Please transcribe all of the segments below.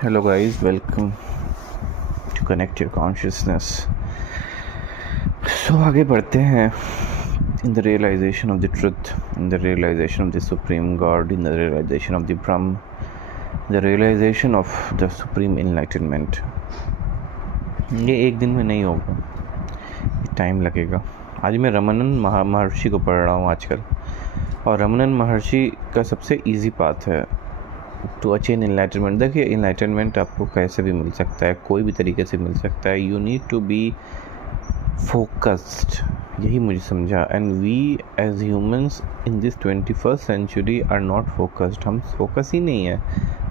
Hello guys, welcome to Connect Your Consciousness. So आगे बढ़ते हैं in the realization of the truth, in the realization of the Supreme God, in the realization of the Brahm, the realization of the Supreme Enlightenment. ये एक दिन में नहीं होगा, ये टाइम लगेगा. आज मैं रमनन महर्षि को पढ़ रहा हूँ आजकल, और रमनन महर्षि का सबसे इजी पाथ है टू अचीव इनलाइटनमेंट. देखिए, इनलाइटनमेंट आपको कैसे भी मिल सकता है, कोई भी तरीके से मिल सकता है. You need to be focused, यही मुझे समझा. And we as humans in this 21st century are not focused. हम फोकस ही नहीं है,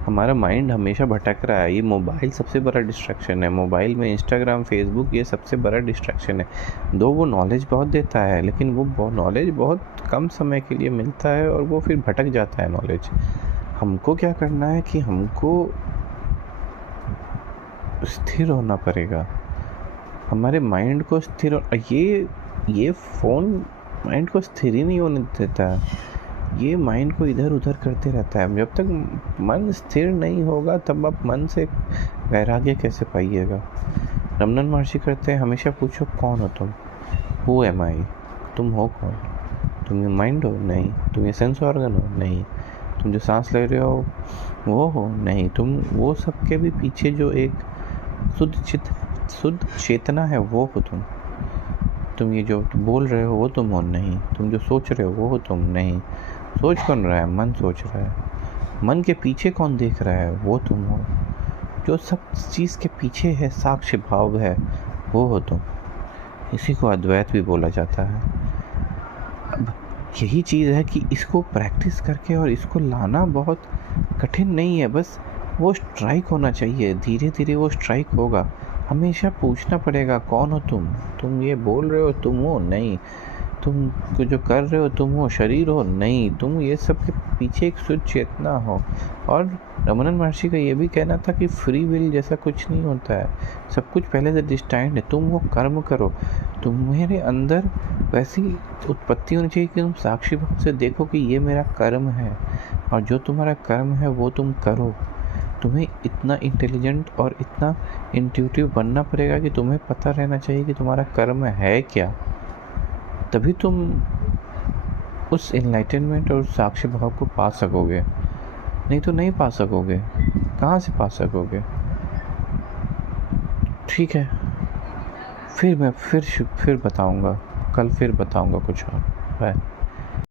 हमारा माइंड हमेशा भटक रहा है. ये मोबाइल सबसे बड़ा डिस्ट्रैक्शन है. मोबाइल में इंस्टाग्राम, फेसबुक, ये सबसे बड़ा डिस्ट्रैक्शन है. दो वो नॉलेज बहुत देता है, लेकिन वो नॉलेज बहुत कम समय के लिए मिलता है और वो फिर भटक जाता है नॉलेज. हमको क्या करना है कि हमको स्थिर होना पड़ेगा. हमारे माइंड को स्थिर, ये फ़ोन माइंड को स्थिर ही नहीं होने देता है. ये माइंड को इधर उधर करते रहता है. जब तक मन स्थिर नहीं होगा तब आप मन से वैराग्य कैसे पाइएगा. रमन महर्षि करते हैं, हमेशा पूछो कौन हो तुम. हु एम आई, तुम हो कौन. तुम ये माइंड हो? नहीं. तुम ये सेंस ऑर्गन हो? नहीं. तुम जो सांस ले रहे हो वो हो? नहीं. तुम वो सबके भी पीछे जो एक शुद्ध चेतना है वो हो तुम ये जो बोल रहे हो वो तुम हो? नहीं. तुम जो सोच रहे हो वो हो तुम? नहीं. सोच कौन रहा है? मन सोच रहा है. मन के पीछे कौन देख रहा है? वो तुम हो. जो सब चीज़ के पीछे है, साक्ष्य भाव है, वो हो तुम. इसी को अद्वैत भी बोला जाता है. अब यही चीज़ है कि इसको प्रैक्टिस करके और इसको लाना बहुत कठिन नहीं है. बस वो स्ट्राइक होना चाहिए. धीरे धीरे वो स्ट्राइक होगा. हमेशा पूछना पड़ेगा कौन हो तुम ये बोल रहे हो तुम हो? नहीं. तुम जो कर रहे हो तुम हो? शरीर हो? नहीं. तुम ये सब के पीछे एक शुद्ध चेतना हो. और रमन महर्षि का ये भी कहना था कि फ्री विल जैसा कुछ नहीं होता है. सब कुछ पहले से डिस्टाइंड है. तुम वो कर्म करो. तुम्हारे अंदर वैसी उत्पत्ति होनी चाहिए कि तुम साक्षी भाव से देखो कि ये मेरा कर्म है, और जो तुम्हारा कर्म है वो तुम करो. तुम्हें इतना इंटेलिजेंट और इतना इंट्यूटिव बनना पड़ेगा कि तुम्हें पता रहना चाहिए कि तुम्हारा कर्म है क्या. तभी तुम उस एनलाइटनमेंट और साक्षी भाव को पा सकोगे. नहीं तो नहीं पा सकोगे. कहाँ से पा सकोगे? ठीक है, फिर मैं फिर बताऊंगा, कल फिर बताऊंगा कुछ और. बाय.